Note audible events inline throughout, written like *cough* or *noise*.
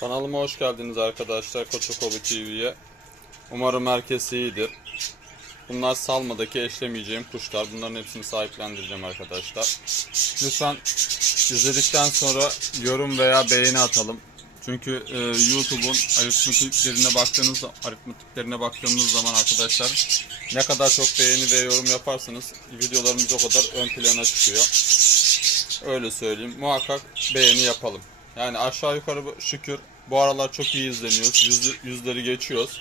Kanalıma hoş geldiniz arkadaşlar Koçokobi TV'ye. Umarım herkes iyidir. Bunlar salmadaki eşlemeyeceğim kuşlar. Bunların hepsini sahiplendireceğim arkadaşlar. Lütfen izledikten sonra yorum veya beğeni atalım. Çünkü e, YouTube'un aritmetiklerine baktığınız aritmetiklerine baktığımız zaman arkadaşlar ne kadar çok beğeni ve yorum yaparsanız videolarımız o kadar ön plana çıkıyor. Öyle söyleyeyim. Muhakkak beğeni yapalım. Yani aşağı yukarı şükür bu aralar çok iyi izleniyoruz. Yüz, yüzleri geçiyoruz.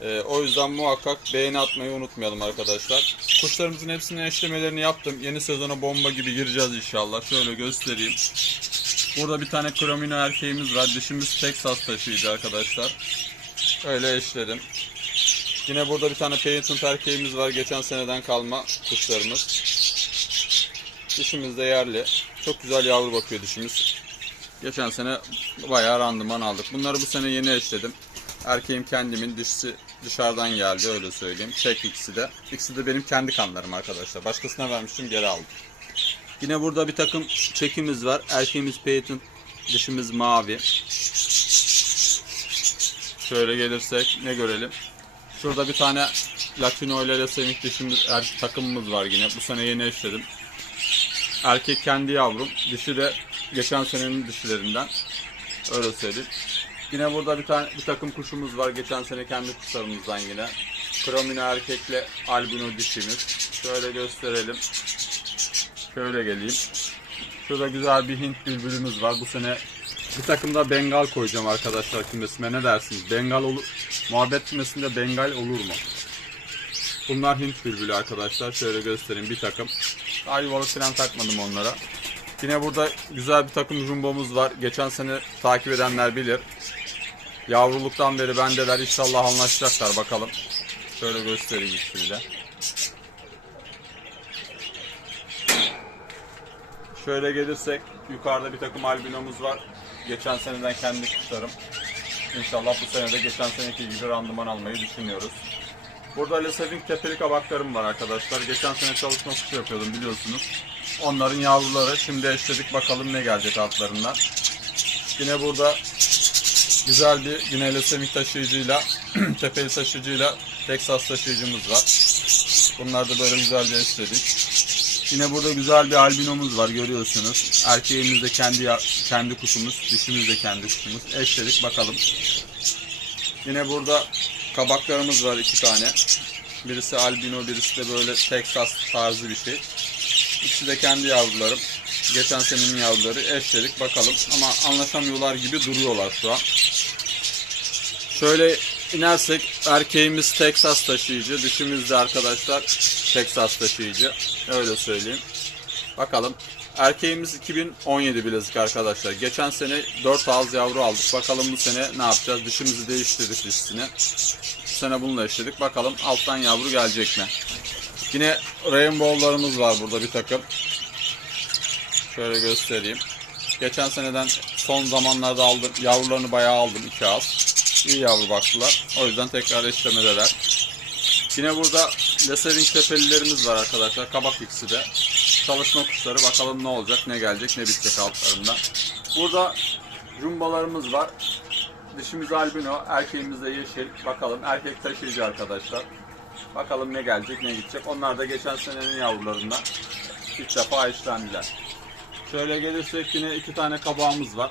Ee, o yüzden muhakkak beğeni atmayı unutmayalım arkadaşlar. Kuşlarımızın hepsinin eşlemelerini yaptım. Yeni sezona bomba gibi gireceğiz inşallah. Şöyle göstereyim. Burada bir tane kromino erkeğimiz var. Dişimiz Texas taşıyıcı arkadaşlar. Öyle eşledim. Yine burada bir tane patent erkeğimiz var. Geçen seneden kalma kuşlarımız. Dişimiz de yerli. Çok güzel yavru bakıyor dişimiz. Geçen sene bayağı randıman aldık. Bunları bu sene yeni eşledim. Erkeğim kendimin, dişisi dışarıdan geldi öyle söyleyeyim. Tek ikisi de. İkisi de benim kendi kanlarım arkadaşlar. Başkasına vermiştim geri aldım. Yine burada bir takım çekimiz var. Erkeğimiz patent, dişimiz mavi. Şöyle gelirsek ne görelim? Şurada bir tane Latino ile Lesemik dişimiz, er, takımımız var yine. Bu sene yeni eşledim. Erkek kendi yavrum. Dişi de geçen senenin dişilerinden. Öyle söyleyeyim. Yine burada bir tane bir takım kuşumuz var. Geçen sene kendi kuşlarımızdan yine. Kromino erkekle albino dişimiz. Şöyle gösterelim. Şöyle geleyim. Şurada güzel bir Hint bülbülümüz var. Bu sene bir takım da Bengal koyacağım arkadaşlar kümesime. Ne dersiniz? Bengal olur. Muhabbet kümesinde Bengal olur mu? Bunlar Hint bülbülü arkadaşlar. Şöyle göstereyim bir takım. Daha yuvalık falan takmadım onlara. Yine burada güzel bir takım jumbomuz var. Geçen sene takip edenler bilir. Yavruluktan beri bendeler. İnşallah anlaşacaklar bakalım. Şöyle göstereyim ikisini de. Şöyle gelirsek yukarıda bir takım albinomuz var. Geçen seneden kendi kuşlarım. İnşallah bu sene de geçen seneki gibi randıman almayı düşünüyoruz. Burada Leseving tepeli kabaklarım var arkadaşlar. Geçen sene çalışma kuşu yapıyordum biliyorsunuz. Onların yavruları. Şimdi eşledik bakalım ne gelecek altlarından. Yine burada güzel bir yine Leseving taşıyıcıyla *clears throat* tepeli taşıyıcıyla Texas taşıyıcımız var. Bunlar da böyle güzel eşledik. Yine burada güzel bir albinomuz var görüyorsunuz. Erkeğimiz de kendi kendi kuşumuz, dişimiz de kendi kuşumuz. Eşledik bakalım. Yine burada kabaklarımız var iki tane. Birisi albino, birisi de böyle Texas tarzı bir şey. İkisi de kendi yavrularım. Geçen senenin yavruları eşledik bakalım. Ama anlaşamıyorlar gibi duruyorlar şu an. Şöyle inersek erkeğimiz Texas taşıyıcı, dişimiz de arkadaşlar Texas taşıyıcı. Öyle söyleyeyim. Bakalım. Erkeğimiz 2017 bilezik arkadaşlar. Geçen sene 4 ağız yavru aldık. Bakalım bu sene ne yapacağız? Dişimizi değiştirdik dişisini. Bu sene bununla eşledik. Bakalım alttan yavru gelecek mi? Yine rainbow'larımız var burada bir takım. Şöyle göstereyim. Geçen seneden son zamanlarda aldım. Yavrularını bayağı aldım. iki ağız. İyi yavru baktılar. O yüzden tekrar eşlemedeler. Yine burada Leseving tepelilerimiz var arkadaşlar. Kabak ikisi de. Çalışma kuşları. Bakalım ne olacak, ne gelecek, ne bitecek altlarında. Burada jumbalarımız var. Dişimiz albino, erkeğimiz de yeşil. Bakalım erkek taşıyıcı arkadaşlar. Bakalım ne gelecek, ne gidecek. Onlar da geçen senenin yavrularından. İlk defa eşlendiler. Şöyle gelirsek yine iki tane kabağımız var.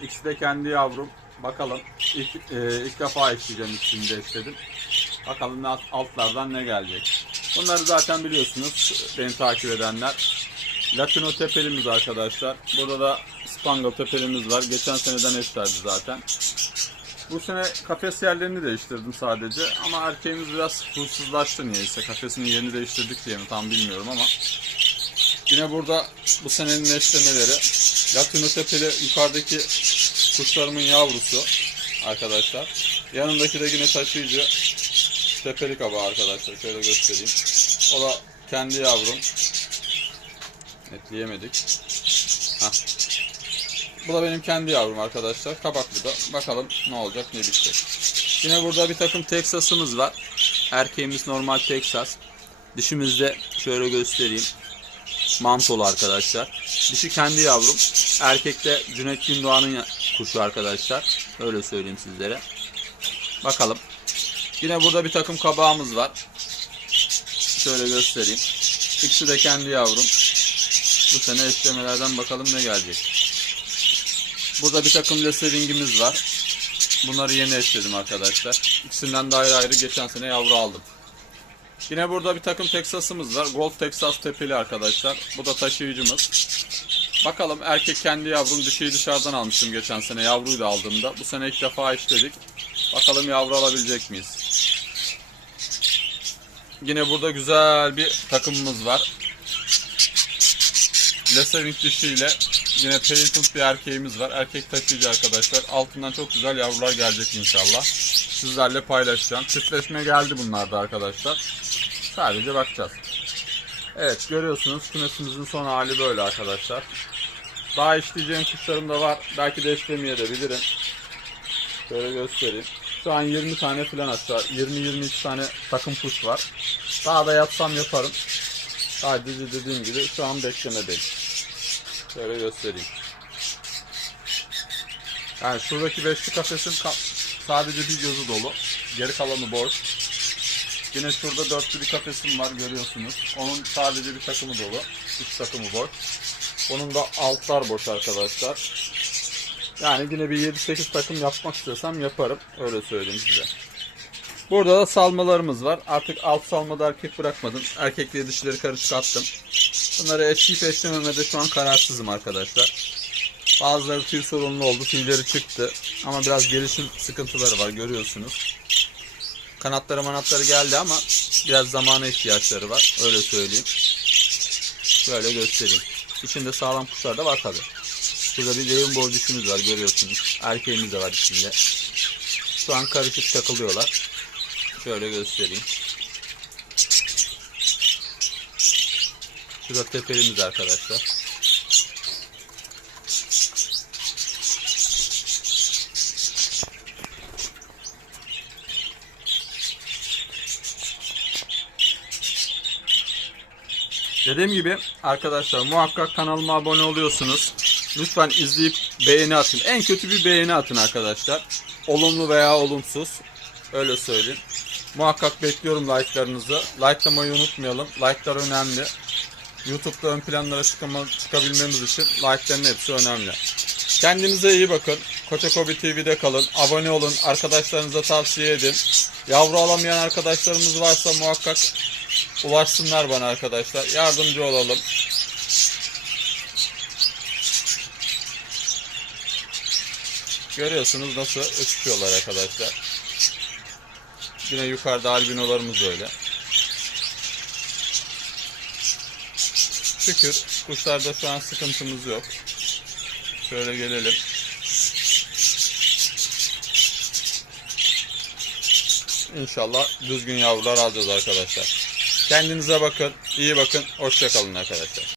İkisi de kendi yavrum. Bakalım ilk, e, ilk defa eşleyeceğim ikisini de eşledim. Bakalım alt- altlardan ne gelecek. Bunları zaten biliyorsunuz beni takip edenler. Latino tepelimiz arkadaşlar. Burada da Spangle tepelimiz var. Geçen seneden eşlerdi zaten. Bu sene kafes yerlerini değiştirdim sadece. Ama erkeğimiz biraz huysuzlaştı niyeyse. Kafesinin yerini değiştirdik diye mi tam bilmiyorum ama. Yine burada bu senenin eşlemeleri. Latino tepeli yukarıdaki kuşlarımın yavrusu arkadaşlar. Yanındaki de yine taşıyıcı tepeli kaba arkadaşlar. Şöyle göstereyim. O da kendi yavrum. Netleyemedik. Hah. Bu da benim kendi yavrum arkadaşlar. Kabaklı da. Bakalım ne olacak ne bitecek. Yine burada bir takım Texas'ımız var. Erkeğimiz normal Texas. Dişimizde şöyle göstereyim. Mantolu arkadaşlar. Dişi kendi yavrum. Erkek de Cüneyt Gündoğan'ın kuşu arkadaşlar. Öyle söyleyeyim sizlere. Bakalım. Yine burada bir takım kabağımız var. Şöyle göstereyim. İkisi de kendi yavrum. Bu sene eşlemelerden bakalım ne gelecek. Burada bir takım leseringimiz var. Bunları yeni eşledim arkadaşlar. İkisinden de ayrı ayrı geçen sene yavru aldım. Yine burada bir takım Texas'ımız var. Gold Texas tepeli arkadaşlar. Bu da taşıyıcımız. Bakalım erkek kendi yavrum dişiyi dışarıdan almıştım geçen sene yavruyu da aldığımda. Bu sene ilk defa işledik. Bakalım yavru alabilecek miyiz? Yine burada güzel bir takımımız var. Leseving dişiyle yine Painted bir erkeğimiz var. Erkek taşıyıcı arkadaşlar. Altından çok güzel yavrular gelecek inşallah. Sizlerle paylaşacağım. Çiftleşme geldi bunlarda arkadaşlar. Sadece bakacağız. Evet görüyorsunuz kümesimizin son hali böyle arkadaşlar. Daha işleyeceğim kuşlarım da var. Belki de işlemeyebilirim. Şöyle göstereyim. Şu an 20 tane falan aşağı 20-22 tane takım kuş var. Daha da yapsam yaparım. Sadece dediğim gibi şu an beklemedeyim. Şöyle göstereyim. Yani şuradaki beşli kafesin ka- sadece bir gözü dolu. Geri kalanı boş. Yine şurada dörtlü bir kafesim var görüyorsunuz. Onun sadece bir takımı dolu. Üç takımı boş. Onun da altlar boş arkadaşlar. Yani yine bir 7-8 takım yapmak istesem yaparım. Öyle söyleyeyim size. Burada da salmalarımız var. Artık alt salmada erkek bırakmadım. Erkekle dişleri karışık attım. Bunları eşleyip eşlememede şu an kararsızım arkadaşlar. Bazıları tüy sorunlu oldu. Tüyleri çıktı. Ama biraz gelişim sıkıntıları var görüyorsunuz. Kanatları manatları geldi ama biraz zamana ihtiyaçları var. Öyle söyleyeyim. Şöyle göstereyim. İçinde sağlam kuşlar da var tabi. Şurada bir rainbow dişimiz var görüyorsunuz. Erkeğimiz de var içinde. Şu an karışık takılıyorlar. Şöyle göstereyim. Şurada tepelimiz arkadaşlar. Dediğim gibi arkadaşlar muhakkak kanalıma abone oluyorsunuz. Lütfen izleyip beğeni atın. En kötü bir beğeni atın arkadaşlar. Olumlu veya olumsuz. Öyle söyleyeyim. Muhakkak bekliyorum like'larınızı. Like'lamayı unutmayalım. Like'lar önemli. YouTube'da ön planlara çıkabilmemiz için like'ların hepsi önemli. Kendinize iyi bakın. Koçakobi TV'de kalın. Abone olun. Arkadaşlarınıza tavsiye edin. Yavru alamayan arkadaşlarımız varsa muhakkak ulaşsınlar bana arkadaşlar. Yardımcı olalım. Görüyorsunuz nasıl öpüşüyorlar arkadaşlar. Yine yukarıda albinolarımız öyle. Şükür kuşlarda şu an sıkıntımız yok. Şöyle gelelim. İnşallah düzgün yavrular alacağız arkadaşlar. Kendinize bakın, iyi bakın, hoşça kalın arkadaşlar.